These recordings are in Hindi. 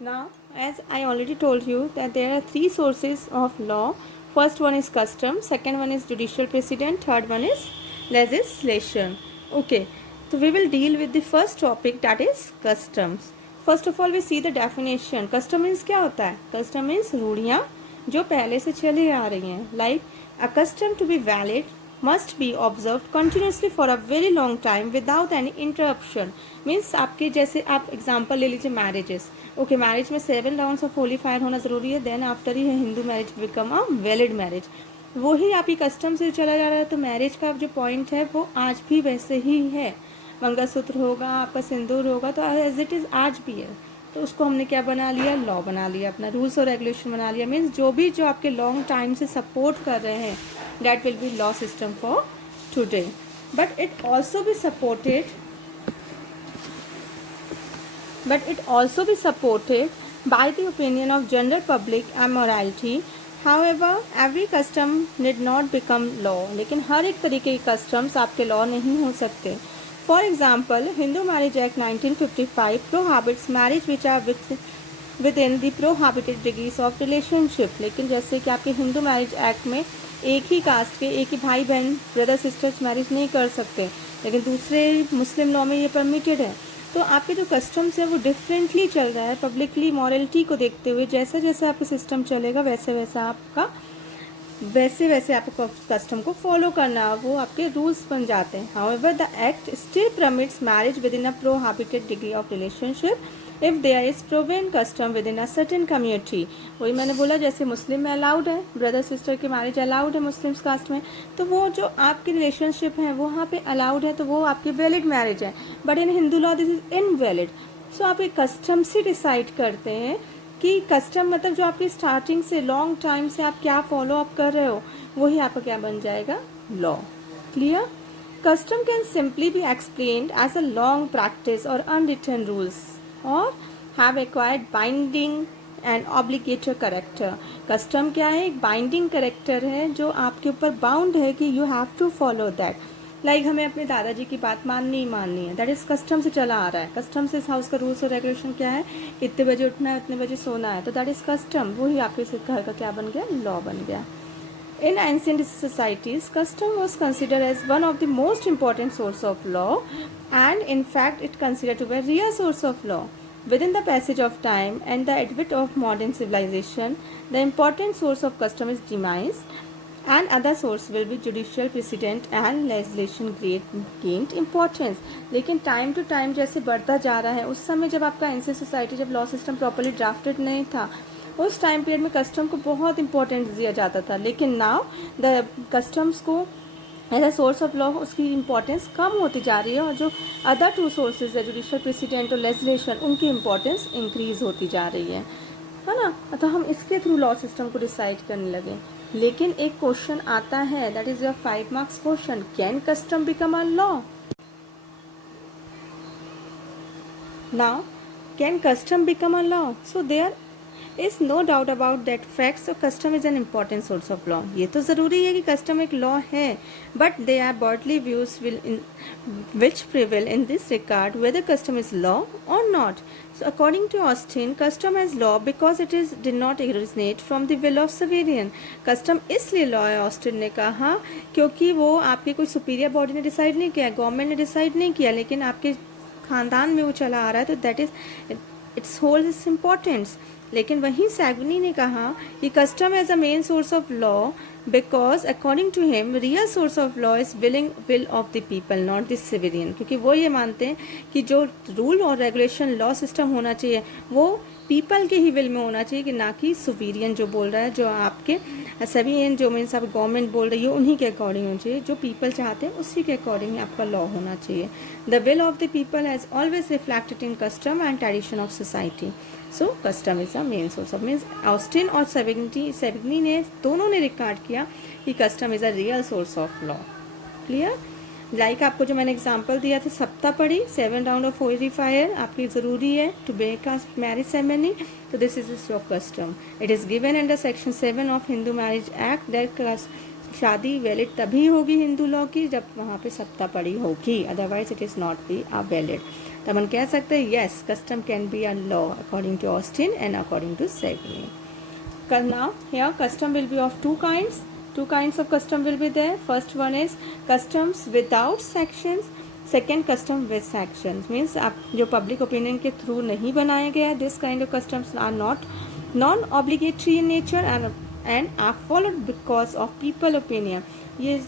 Now, as I already told you that there are three sources of law. First one is custom, second one is judicial precedent, third one is legislation. Okay, so we will deal with the first topic, that is customs. First of all, we see the definition. Custom means क्या होता है? Custom means रूढ़ियाँ जो पहले से चली आ रही हैं. Like a custom to be valid must be observed continuously for a very long time without any interruption. Means आपके जैसे आप एग्जाम्पल ले लीजिए मैरिजेस. ओके, मैरिज में 7 राउंड्स ऑफ होली फायर होना ज़रूरी है, देन आफ्टर ही Hindu marriage become a valid marriage. वही आपकी कस्टम से चला जा रहा है, तो मैरिज का जो पॉइंट है वो आज भी वैसे ही है. मंगलसूत्र होगा, आपका सिंदूर होगा, तो एज इट इज़ आज भी है. तो उसको हमने क्या बना लिया? लॉ बना लिया, अपना रूल्स और रेगुलेशन बना लिया. मीन्स जो आपके लॉन्ग टाइम से सपोर्ट कर रहे हैं, that will be law system for today. But it also be supported by the opinion of general public and morality. However, every custom need not become law. लेकिन हर एक तरीके के customs आपके law नहीं हो सकते. For example, Hindu Marriage Act 1955 prohibits marriage which are within the prohibited degrees of relationship. लेकिन जैसे कि आपके हिंदू मैरिज एक्ट में एक ही कास्ट के एक ही भाई बहन ब्रदर सिस्टर्स मैरिज नहीं कर सकते, लेकिन दूसरे मुस्लिम लॉ में ये परमिटेड है. तो आपके जो कस्टम्स है वो डिफरेंटली चल रहा है. पब्लिकली मॉरलिटी को देखते हुए जैसे जैसे आपका सिस्टम चलेगा वैसे वैसे आपको कस्टम को फॉलो करना, वो आपके रूल्स बन जाते हैं. However the act still permits marriage within a prohibited degree of relationship if there is proven custom within a certain community. वही मैंने बोला, जैसे मुस्लिम में अलाउड है, ब्रदर सिस्टर की मैरिज अलाउड है मुस्लिम्स कास्ट में, तो वो जो आपकी रिलेशनशिप है वो वहाँ पे अलाउड है, तो वो आपकी वैलिड मैरिज है. But in Hindu law this is invalid. So आप एक कस्टम से डिसाइड करते हैं कि कस्टम मतलब जो आपकी स्टार्टिंग से लॉन्ग टाइम से आप क्या फॉलो अप कर रहे हो, वही आपका क्या बन जाएगा? Law. Clear? Custom can simply be explained as a long practice or unwritten rules or have acquired binding and obligatory character. Custom क्या है? एक बाइंडिंग करेक्टर है जो आपके ऊपर बाउंड है कि you have to follow that. Like हमें अपने दादाजी की बात माननी ही माननी है, दैट इज कस्टम से चला आ रहा है. कस्टम से इस हाउस का रूल्स और रेगुलेशन क्या है? इतने बजे उठना है, इतने बजे सोना है, तो दैट इज कस्टम. वही आपके घर का क्या बन गया? लॉ बन गया. In ancient societies, custom was considered as one of the most important source of law, and in fact it considered to be a real source of law. Within the passage of time and the advent of modern civilization, the important source of custom is diminished, and other source will be judicial precedent and legislation gained importance. लेकिन time to time जैसे बढ़ता जा रहा है, उस समय जब आपका ancient society, जब law system properly drafted नहीं था, उस टाइम पीरियड में कस्टम को बहुत इंपॉर्टेंस दिया जाता था. लेकिन नाउ द कस्टम्स को as a source of law उसकी इंपॉर्टेंस कम होती जा रही है, और जो अदर टू सोर्सेज है जुडिशल प्रेसिडेंट और लेजिस्लेशन, उनकी इंपॉर्टेंस इंक्रीज होती जा रही है ना. तो हम इसके थ्रू लॉ सिस्टम को डिसाइड करने लगे. लेकिन एक क्वेश्चन आता है, that is your 5 marks question. Can custom become a law? Now can custom become a law? So there is no doubt about that fact. So custom is an important source of law. ये तो ज़रूरी है कि कस्टम एक लॉ है, but they are broadly views which prevail in this regard whether custom is law or not. So according to Austin, custom is law because it did not originate from the will of sovereign. custom इसलिए law है, ऑस्टिन ने कहा, क्योंकि वो आपके कोई सुपीरियर बॉडी ने डिसाइड नहीं किया, गवर्नमेंट ने डिसाइड नहीं किया, लेकिन आपके खानदान में वो चला आ रहा है, तो that is its hold its importance. लेकिन वहीं सैगनी ने कहा कि custom as a main source of law because according to him real source of law is will of the people not the civilian. क्योंकि वो ये मानते हैं कि जो रूल और रेगुलेशन लॉ सिस्टम होना चाहिए वो पीपल के ही विल में होना चाहिए, कि ना कि सुपीरियन जो बोल रहा है, जो आपके सिविलियन जो मीन्स आप गवर्नमेंट बोल रही है उन्हीं के अकॉर्डिंग होना चाहिए. जो पीपल चाहते हैं उसी के अकॉर्डिंग आपका लॉ होना चाहिए. The will of the people has always reflected in custom and tradition of society. So custom is a main source of means Austin और सेविग्नी ने दोनों ने रिकॉर्ड किया कि custom is a real source of law. Clear? Like आपको जो मैंने एग्जांपल दिया था, saptapadi 7 round of holy fire आपकी ज़रूरी है to make a marriage ceremony, तो this is your custom. It is given under section 7 of Hindu marriage act that शादी वैलिड तभी होगी हिंदू लॉ की जब वहाँ पे सप्तापड़ी होगी, otherwise it is not be a valid. तो अपन कह सकते हैं yes custom can be a law according to Austin and according to Savigny. Now here custom will be of two kinds. Two kinds of custom will be there. First one is customs without sections. Second custom with sections means आप जो public opinion के through नहीं बनाया गया है, this kind of customs are not non-obligatory in nature and are followed because of people opinion. ये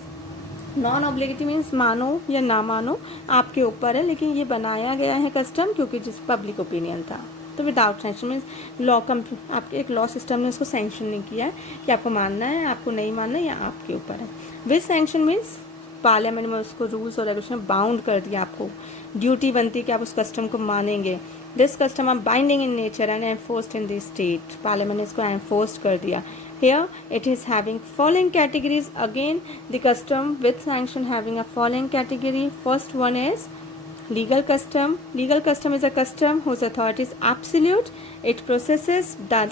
नॉन ऑब्लिगेटरी मीन्स मानो या ना मानो आपके ऊपर है, लेकिन ये बनाया गया है कस्टम क्योंकि जिस पब्लिक ओपिनियन था. तो विदाउट सेंक्शन मीन्स लॉ आपके एक लॉ सिस्टम ने उसको सेंक्शन नहीं किया है कि आपको मानना है, आपको नहीं मानना है, या आपके ऊपर है. विद सेंक्शन मीन्स पार्लियामेंट में उसको रूल्स और रेगुलेशन बाउंड कर दिया, आपको ड्यूटी बनती है कि आप उस कस्टम को मानेंगे. This custom are binding in nature and enforced in the state. Parliament ने इसको एनफोर्स्ड कर दिया. Here it is having following categories. Again the custom with sanction having a following category. First one is legal custom. Legal custom is a custom whose authority is absolute. It possesses the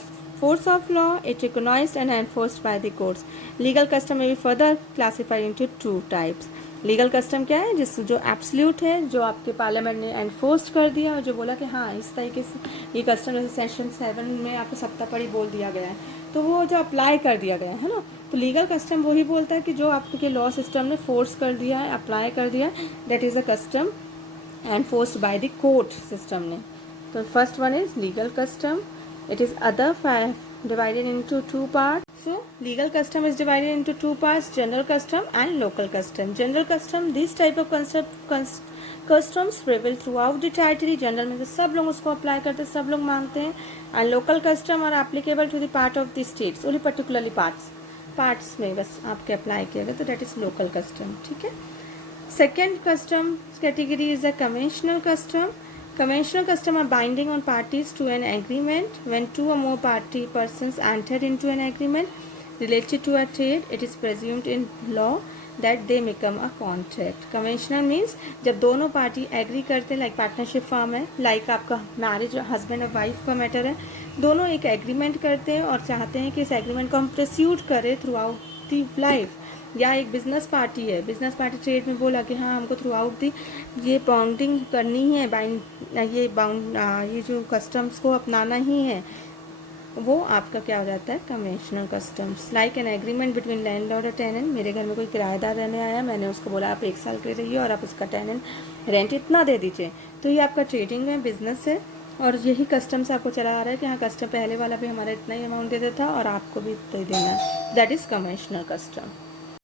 force of law. It recognized and enforced by the courts. Legal custom may be further classified into two types. Legal custom क्या है, जिस जो एब्सोल्यूट है, जो आपके पार्लियामेंट ने एनफोर्स कर दिया और जो बोला कि हाँ इस तरीके से ये कस्टम जैसे सेक्शन 7 में आपको सप्ताहपरी बोल दिया गया है, तो वो जो अप्लाई कर दिया गया है ना, तो लीगल कस्टम वही बोलता है कि जो आपके लॉ सिस्टम ने फोर्स कर दिया है, अप्लाई कर दिया है, that is a custom enforced by the court system ने. तो first one is legal custom. It is other divided into two parts. So legal custom is divided into two parts: general custom and local custom. General custom, this type of customs prevail throughout the territory. General में सब लोग उसको अप्लाई करते हैं, सब लोग मानते हैं. And local custom are applicable to the part of the states, only particularly parts में बस आपके अप्लाई किया गया, तो that is local custom. ठीक है. Second custom category is a conventional custom. Conventional custom are binding on parties to an agreement. When two or more party persons entered into an agreement related to a trade, it is presumed in law that they become a contract. Conventional means जब दोनों पार्टी एग्री करते हैं, लाइक पार्टनरशिप फॉर्म है, लाइक आपका मैरिज हस्बैंड और वाइफ का मैटर है, दोनों एक एग्रीमेंट करते हैं और चाहते हैं कि इस एग्रीमेंट को हम प्रस्यूट करें थ्रू आउट दी लाइफ. या एक बिजनेस पार्टी है, बिजनेस पार्टी ट्रेड में बोला कि हाँ हमको थ्रू आउट दी ये बाउंडिंग करनी है, ये जो कस्टम्स को अपनाना ही है, वो आपका क्या हो जाता है, conventional customs. Like an agreement between landlord और टेनेंट. मेरे घर में कोई किराएदार रहने आया, मैंने उसको बोला आप 1 साल के लिए रहिए और आप उसका टेनेंट रेंट इतना दे दीजिए, तो ये आपका ट्रेडिंग है, बिजनेस है, और यही कस्टम से आपको चला आ रहा है कि हाँ कस्टम पहले वाला भी हमारा इतना ही अमाउंट दे देता और आपको भी इतना ही देना है. That is conventional custom.